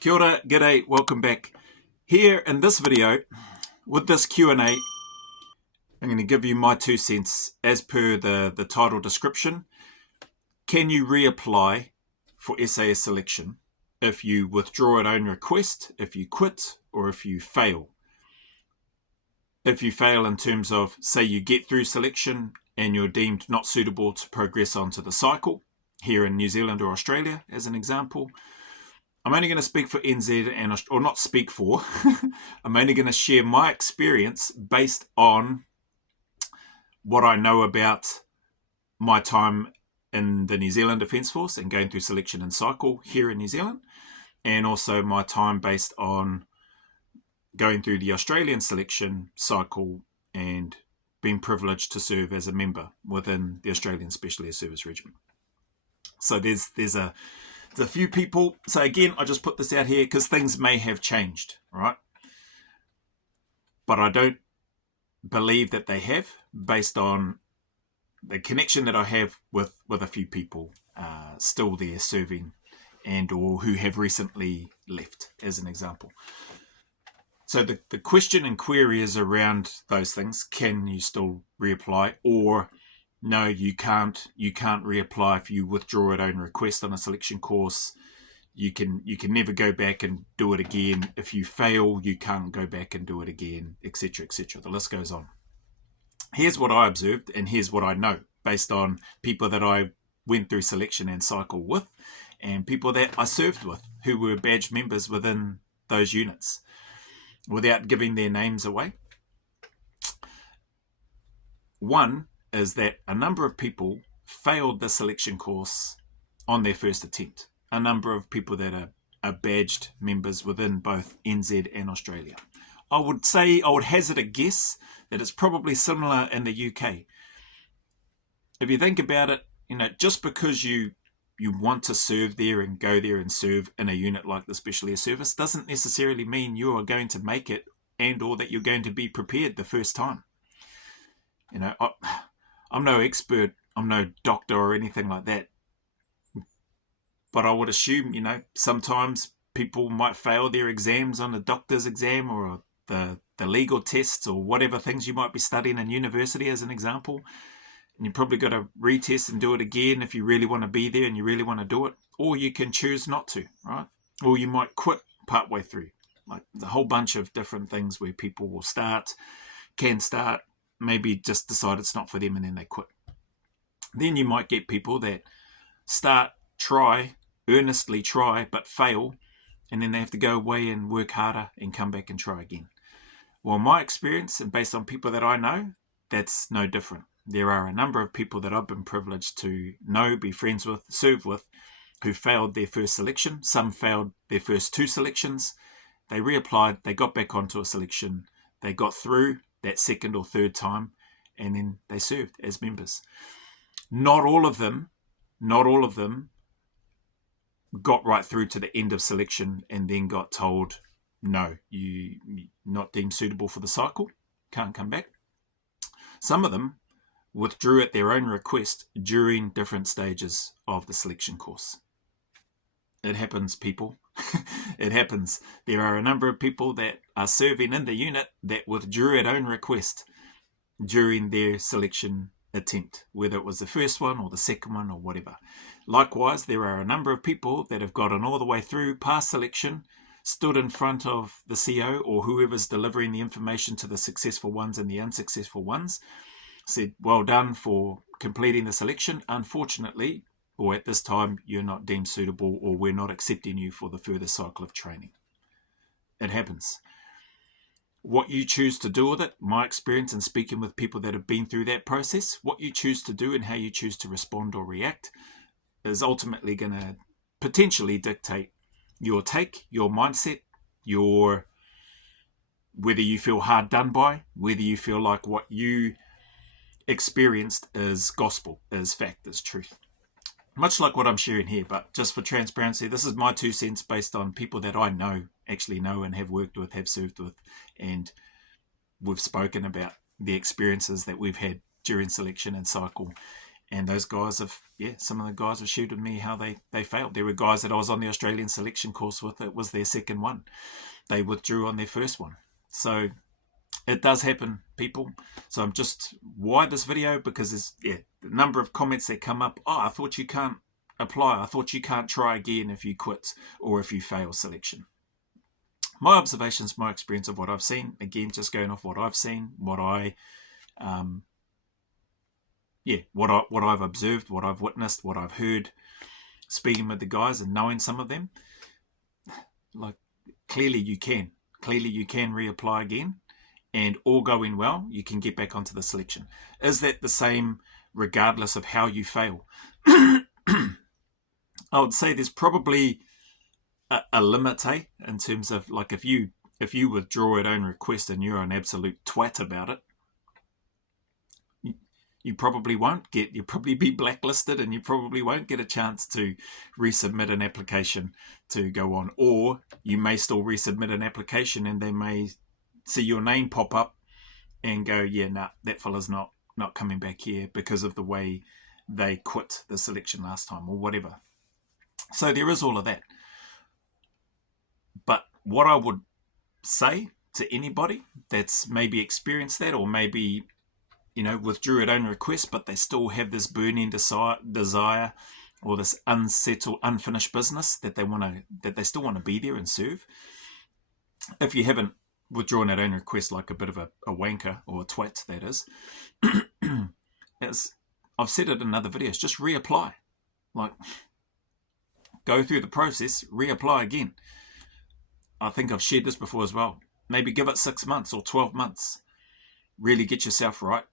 Kia ora, g'day, welcome back. Here in this video, with this Q&A, I'm going to give you my 2 cents as per the title description. Can you reapply for SAS selection if you withdraw at own request, if you quit, or if you fail? If you fail in terms of, say you get through selection and you're deemed not suitable to progress onto the cycle, here in New Zealand or Australia as an example, I'm only going to speak for NZ or not speak for, I'm only going to share my experience based on what I know about my time in the New Zealand Defence Force and going through selection and cycle here in New Zealand, and also my time based on going through the Australian selection cycle and being privileged to serve as a member within the Australian Special Air Service Regiment. So there's a few people. So again, I just put this out here because things may have changed, right? But I don't believe that they have, based on the connection that I have with a few people still there serving and or who have recently left, as an example. So the question and query is around those things. Can you still reapply, or no, you can't reapply if you withdraw at own request on a selection course. You can never go back and do it again. If you fail, you can't go back and do it again, etc., etc. The list goes on. Here's what I observed, and here's what I know based on people that I went through selection and cycle with, and people that I served with who were badged members within those units, without giving their names away. One is that a number of people failed the selection course on their first attempt. A number of people that are badged members within both NZ and Australia. I would hazard a guess that it's probably similar in the UK. If you think about it, just because you want to serve there and go there and serve in a unit like the Special Air Service doesn't necessarily mean you are going to make it and or that you're going to be prepared the first time. I'm no expert, I'm no doctor or anything like that. But I would assume, sometimes people might fail their exams on the doctor's exam or the legal tests or whatever things you might be studying in university, as an example. And you probably got to retest and do it again if you really want to be there and you really want to do it. Or you can choose not to, right? Or you might quit partway through. Like a whole bunch of different things where people will can start, maybe just decide it's not for them and then they quit. Then you might get people that earnestly try, but fail, and then they have to go away and work harder and come back and try again. Well, my experience, and based on people that I know, that's no different. There are a number of people that I've been privileged to know, be friends with, serve with, who failed their first selection. Some failed their first 2 selections. They reapplied, they got back onto a selection, they got through that second or third time, and then they served as members. Not all of them got right through to the end of selection and then got told, no, you're not deemed suitable for the cycle, can't come back. Some of them withdrew at their own request during different stages of the selection course. It happens, people. It happens. There are a number of people that are serving in the unit that withdrew at own request during their selection attempt, whether it was the first one or the second one or whatever. Likewise, there are a number of people that have gotten all the way through past selection, stood in front of the CO or whoever's delivering the information to the successful ones and the unsuccessful ones, said, well done for completing the selection. Unfortunately, or at this time, you're not deemed suitable, or we're not accepting you for the further cycle of training. It happens. What you choose to do with it, my experience in speaking with people that have been through that process, what you choose to do and how you choose to respond or react is ultimately going to potentially dictate your take, your mindset, whether you feel hard done by, whether you feel like what you experienced is gospel, is fact, is truth. Much like what I'm sharing here, but just for transparency, this is my 2 cents based on people that I actually know and have worked with, have served with, and we've spoken about the experiences that we've had during selection and cycle And those guys have, some of the guys have shared with me how they failed. There were guys that I was on the Australian selection course with. It was their second one. They withdrew on their first one. So it does happen, people. So I'm just, why this video? Because there's, the number of comments that come up. Oh, I thought you can't apply. I thought you can't try again if you quit or if you fail selection. My observations, my experience of what I've seen, again, just going off what I've seen, what I've observed, what I've witnessed, what I've heard, speaking with the guys and knowing some of them, like clearly you can reapply again, and all going well, you can get back onto the selection. Is that the same regardless of how you fail? I would say there's probably a limit, in terms of, like, if you withdraw at own request and you're an absolute twat about it, you probably won't get, you'll probably be blacklisted, and you probably won't get a chance to resubmit an application to go on. Or you may still resubmit an application and they may see your name pop up and go, that fella's not coming back here because of the way they quit the selection last time or whatever. So there is all of that. But what I would say to anybody that's maybe experienced that, or maybe, withdrew at own request, but they still have this burning desire or this unfinished business that they still want to be there and serve. If you haven't withdrawn at own request, like a bit of a wanker or a twat, that is, as I've said it in other videos, just reapply. Like, go through the process, reapply again. I think I've shared this before as well. Maybe give it 6 months or 12 months. Really get yourself right.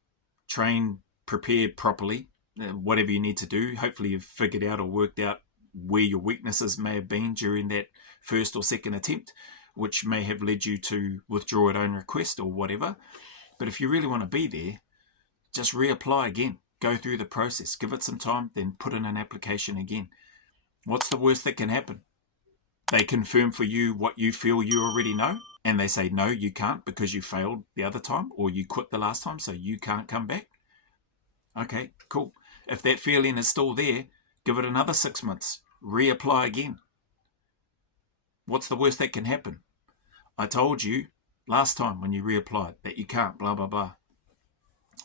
Train, prepare properly, whatever you need to do. Hopefully you've figured out or worked out where your weaknesses may have been during that first or second attempt, which may have led you to withdraw at own request or whatever. But if you really want to be there, just reapply again. Go through the process. Give it some time, then put in an application again. What's the worst that can happen? They confirm for you what you feel you already know, and they say, no, you can't because you failed the other time, or you quit the last time, so you can't come back. Okay, cool. If that feeling is still there, give it another 6 months. Reapply again. What's the worst that can happen? I told you last time when you reapplied that you can't, blah, blah, blah.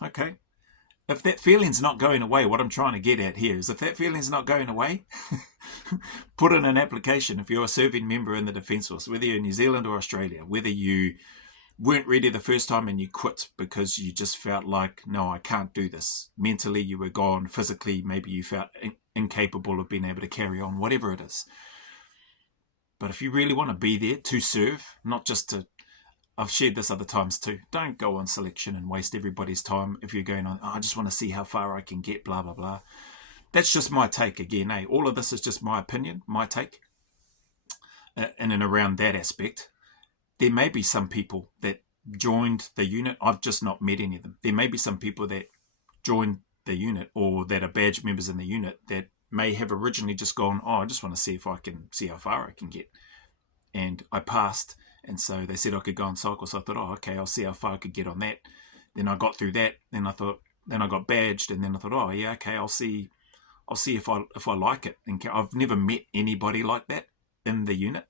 Okay. If that feeling's not going away, what I'm trying to get at here is, if that feeling's not going away, put in an application. If you're a serving member in the Defence Force, whether you're in New Zealand or Australia, whether you weren't ready the first time and you quit because you just felt like, no, I can't do this. Mentally, you were gone. Physically, maybe you felt incapable of being able to carry on, whatever it is. But if you really want to be there to serve, not just to, I've shared this other times too, don't go on selection and waste everybody's time if you're going on, I just want to see how far I can get, blah, blah, blah. That's just my take again, all of this is just my opinion, my take. In and around that aspect, there may be some people that joined the unit. I've just not met any of them. There may be some people that joined the unit or that are badge members in the unit that may have originally just gone, I just want to see if I can see how far I can get. And I passed. And so they said I could go on cycle. So I thought, okay, I'll see how far I could get on that. Then I got through that. Then I got badged. And then I thought, okay, I'll see if I like it. And I've never met anybody like that in the unit.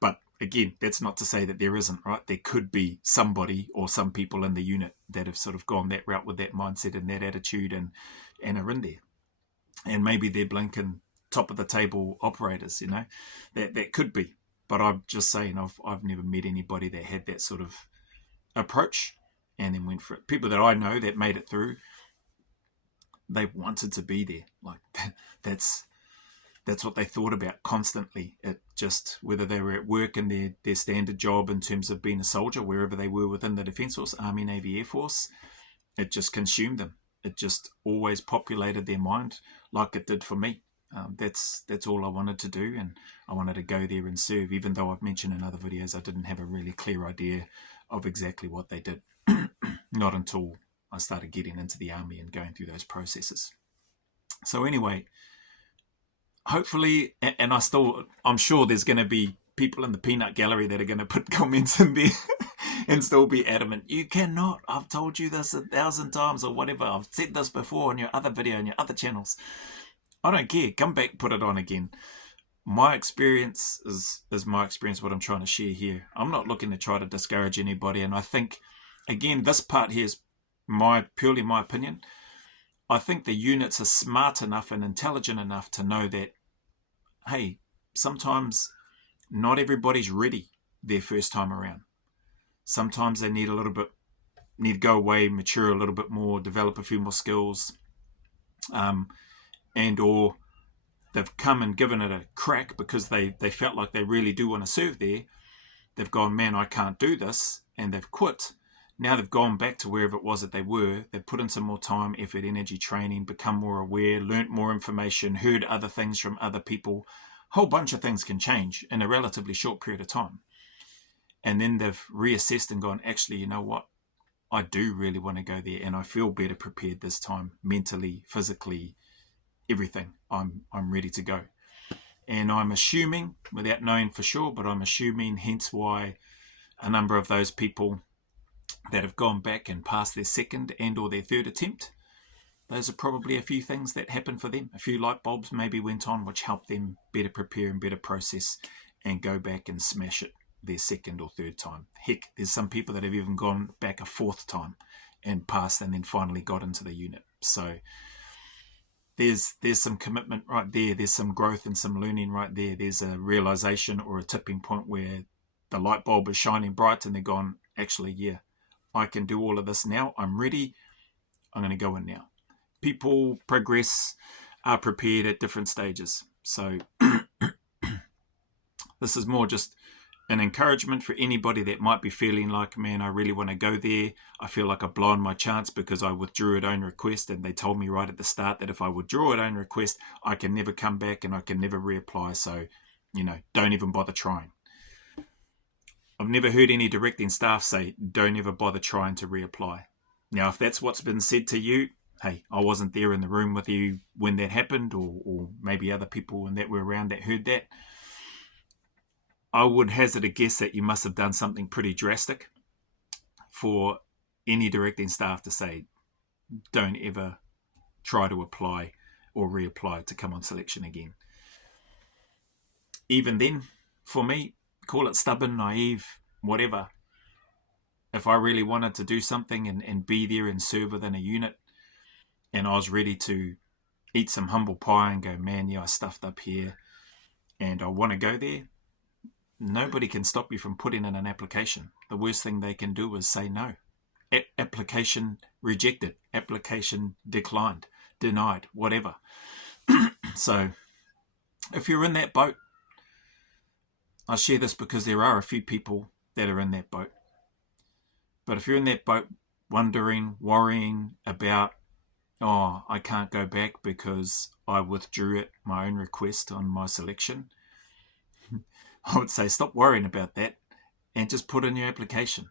But again, that's not to say that there isn't, right? There could be somebody or some people in the unit that have sort of gone that route with that mindset and that attitude and are in there. And maybe they're blinking top of the table operators, that could be. But I'm just saying, I've never met anybody that had that sort of approach and then went for it. People that I know that made it through, they wanted to be there. Like that's what they thought about constantly. It just, whether they were at work in their standard job in terms of being a soldier, wherever they were within the Defence Force, Army, Navy, Air Force, it just consumed them. It just always populated their mind like it did for me. That's all I wanted to do, and I wanted to go there and serve, even though I've mentioned in other videos I didn't have a really clear idea of exactly what they did. Not until I started getting into the army and going through those processes. So anyway, hopefully, and I'm sure there's going to be people in the peanut gallery that are going to put comments in there and still be adamant. You cannot. I've told you this 1,000 times or whatever. I've said this before on your other video and your other channels. I don't care. Come back, put it on again. My experience is my experience, what I'm trying to share here. I'm not looking to try to discourage anybody. And I think, again, this part here is purely my opinion. I think the units are smart enough and intelligent enough to know that, hey, sometimes not everybody's ready their first time around. Sometimes they need to go away, mature a little bit more, develop a few more skills, and or they've come and given it a crack because they felt like they really do want to serve there. They've gone, man, I can't do this, and they've quit. Now they've gone back to wherever it was that they were. They've put in some more time, effort, energy, training, become more aware, learnt more information, heard other things from other people. A whole bunch of things can change in a relatively short period of time. And then they've reassessed and gone, actually, you know what? I do really want to go there, and I feel better prepared this time, mentally, physically, everything. I'm ready to go. And I'm assuming, without knowing for sure, but I'm assuming hence why a number of those people that have gone back and passed their second and or their third attempt, those are probably a few things that happened for them. A few light bulbs maybe went on which helped them better prepare and better process and go back and smash it their second or third time. Heck, there's some people that have even gone back a fourth time and passed and then finally got into the unit. So there's some commitment right there. There's some growth and some learning right there. There's a realization or a tipping point where the light bulb is shining bright and they're gone, actually, yeah, I can do all of this now. I'm ready. I'm going to go in now. People progress, are prepared at different stages. So this is more just an encouragement for anybody that might be feeling like, man, I really want to go there. I feel like I've blown my chance because I withdrew at own request, and they told me right at the start that if I withdraw at own request, I can never come back and I can never reapply. So, don't even bother trying. I've never heard any directing staff say, don't ever bother trying to reapply. Now, if that's what's been said to you, hey, I wasn't there in the room with you when that happened, or maybe other people that were around that heard that. I would hazard a guess that you must have done something pretty drastic for any directing staff to say, don't ever try to apply or reapply to come on selection again. Even then, for me, call it stubborn, naive, whatever. If I really wanted to do something and be there and serve within a unit, and I was ready to eat some humble pie and go, man, yeah, I stuffed up here and I want to go there, nobody can stop you from putting in an application. The worst thing they can do is say no. Application rejected, application declined, denied, whatever. So if you're in that boat, I share this because there are a few people that are in that boat. But if you're in that boat wondering, worrying about, oh, I can't go back because I withdrew at my own request on my selection, I would say stop worrying about that and just put in your application.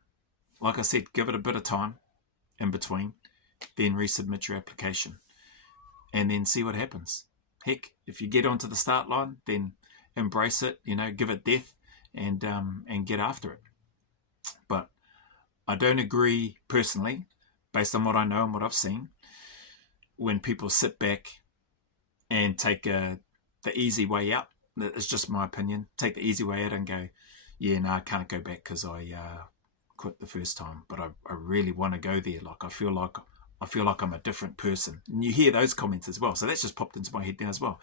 Like I said, give it a bit of time in between, then resubmit your application and then see what happens. Heck, if you get onto the start line, then embrace it, give it death and get after it. But I don't agree personally, based on what I know and what I've seen, when people sit back and take the easy way out. It's just my opinion. Take the easy way out and go, yeah, no, I can't go back because I quit the first time, but I really want to go there. Like I feel like I'm a different person. And you hear those comments as well. So that's just popped into my head now as well.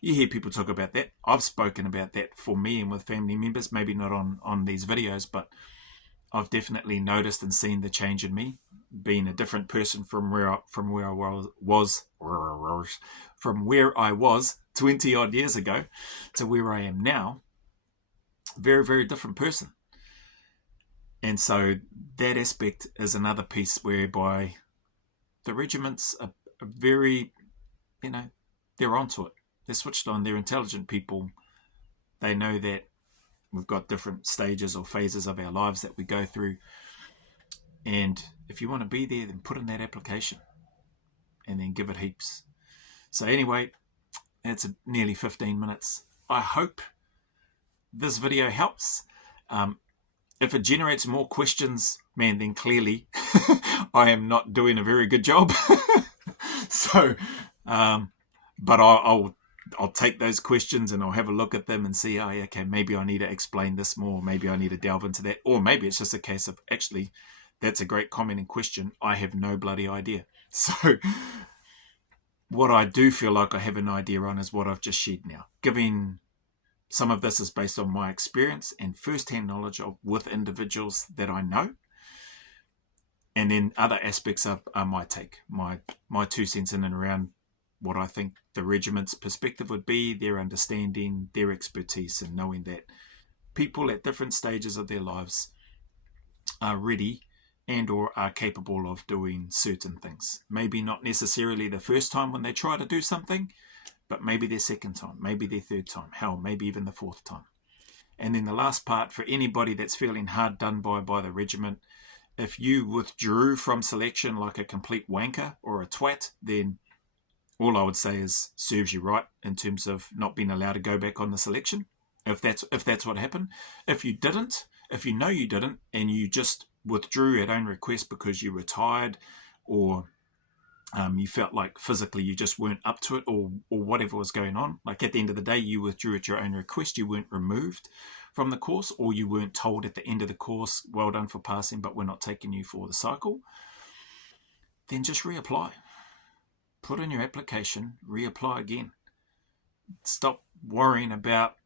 You hear people talk about that. I've spoken about that for me and with family members, maybe not on these videos, but I've definitely noticed and seen the change in me, being a different person from where I was 20 odd years ago to where I am now. Very, very different person. And so that aspect is another piece whereby the regiments are very, they're onto it. They're switched on. They're intelligent people. They know that we've got different stages or phases of our lives that we go through. And if you want to be there, then put in that application and then give it heaps. So anyway, that's nearly 15 minutes. I hope this video helps. If it generates more questions, man, then clearly I am not doing a very good job. So, but I'll take those questions and I'll have a look at them and see, oh, okay, maybe I need to explain this more. Maybe I need to delve into that. Or maybe it's just a case of, actually, that's a great comment and question. I have no bloody idea. So what I do feel like I have an idea on is what I've just shared now. Giving some of this is based on my experience and first-hand knowledge with individuals that I know. And then other aspects are my take, my 2 cents in and around what I think the regiment's perspective would be, their understanding, their expertise, and knowing that people at different stages of their lives are ready and or are capable of doing certain things. Maybe not necessarily the first time when they try to do something, but maybe their second time, maybe their third time, hell, maybe even the fourth time. And then the last part, for anybody that's feeling hard done by the regiment, if you withdrew from selection like a complete wanker or a twat, then all I would say is serves you right in terms of not being allowed to go back on the selection, if that's what happened. If you didn't, if you know you didn't, and you just withdrew at own request because you were tired or you felt like physically you just weren't up to it, or whatever was going on, like at the end of the day you withdrew at your own request, you weren't removed from the course, or you weren't told at the end of the course, well done for passing, but we're not taking you for the cycle, then just reapply. Put in your application, reapply again. Stop worrying about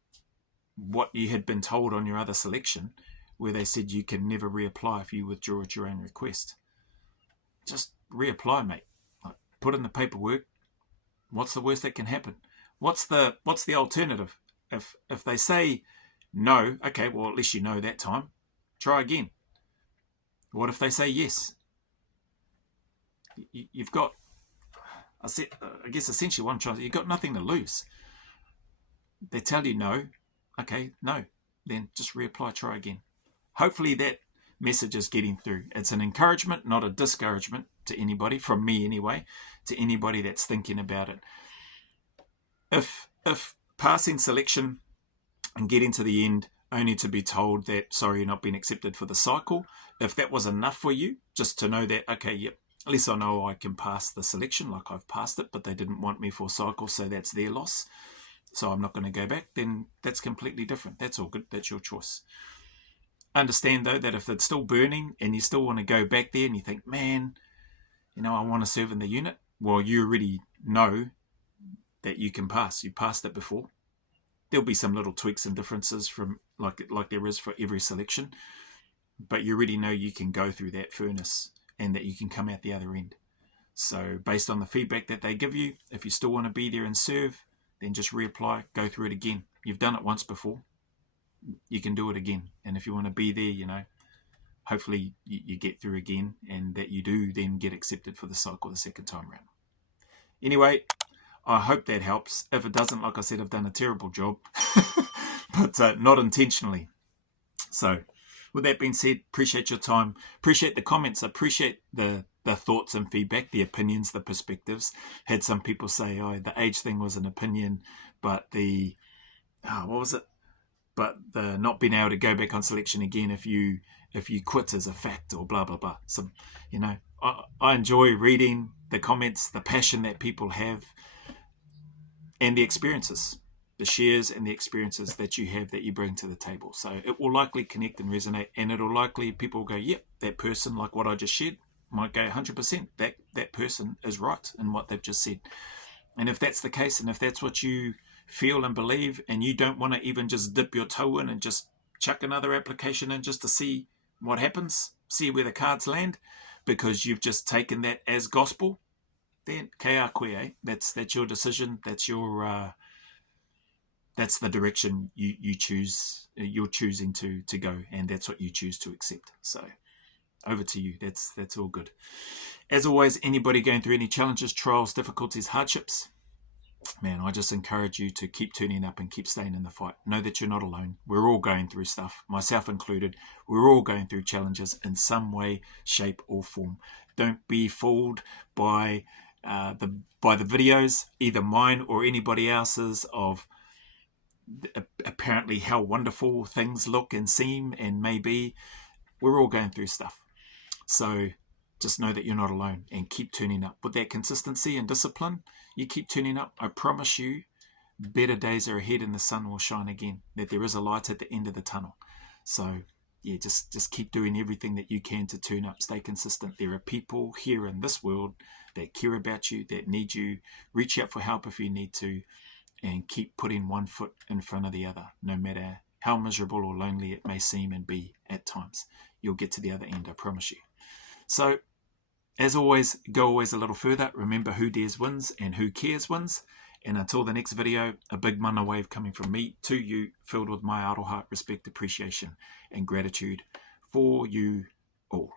what you had been told on your other selection, where they said you can never reapply if you withdraw at your own request. Just reapply, mate. Like, put in the paperwork. What's the worst that can happen? What's the alternative? If they say no, okay, well, at least you know that time. Try again. What if they say yes? You've got, I guess essentially one chance. You've got nothing to lose. They tell you no, okay, no, then just reapply, try again. Hopefully that message is getting through. It's an encouragement, not a discouragement to anybody, from me anyway, to anybody that's thinking about it. If passing selection and getting to the end only to be told that, sorry, you're not being accepted for the cycle, if that was enough for you, just to know that, okay, yep, at least I know I can pass the selection, like I've passed it, but they didn't want me for cycle, so that's their loss, so I'm not going to go back, then that's completely different. That's all good. That's your choice. Understand, though, that if it's still burning and you still want to go back there and you think, man, I want to serve in the unit, well, you already know that you can pass. You passed it before. There'll be some little tweaks and differences from like there is for every selection, but you already know you can go through that furnace and that you can come out the other end. So based on the feedback that they give you, if you still want to be there and serve, then just reapply, go through it again. You've done it once before, you can do it again. And if you want to be there, hopefully you get through again, and that you do then get accepted for the cycle the second time around. Anyway, I hope that helps. If it doesn't, like I said, I've done a terrible job, but not intentionally. So with that being said, appreciate your time, appreciate the comments, appreciate the thoughts and feedback, the opinions, the perspectives. Had some people say, oh, the age thing was an opinion, but the but the not being able to go back on selection again if you quit is a fact, or blah blah blah. So I enjoy reading the comments, the passion that people have, and the experiences, the shares and the experiences that you have, that you bring to the table. So it will likely connect and resonate, and it'll likely, people will go, yep, that person, like what I just shared, might go 100%, that person is right in what they've just said. And if that's the case, and if that's what you feel and believe, and you don't want to even just dip your toe in and just chuck another application in just to see what happens, see where the cards land, because you've just taken that as gospel, then kia koe, that's your decision, that's your that's the direction you choose, you're choosing to go, and that's what you choose to accept. So over to you. That's all good. As always, anybody going through any challenges, trials, difficulties, hardships, man, I just encourage you to keep turning up and keep staying in the fight. Know that you're not alone. We're all going through stuff, myself included. We're all going through challenges in some way, shape, or form. Don't be fooled by the videos, either mine or anybody else's, of apparently how wonderful things look and seem and may be. We're all going through stuff. So just know that you're not alone and keep turning up. With that consistency and discipline, you keep turning up. I promise you, better days are ahead and the sun will shine again, that there is a light at the end of the tunnel. So yeah, just keep doing everything that you can to turn up. Stay consistent. There are people here in this world that care about you, that need you. Reach out for help if you need to, and keep putting one foot in front of the other, no matter how miserable or lonely it may seem and be at times. You'll get to the other end, I promise you. So, as always, go always a little further. Remember, who dares wins and who cares wins. And until the next video, a big mana wave coming from me to you, filled with my aroha, respect, appreciation, and gratitude for you all.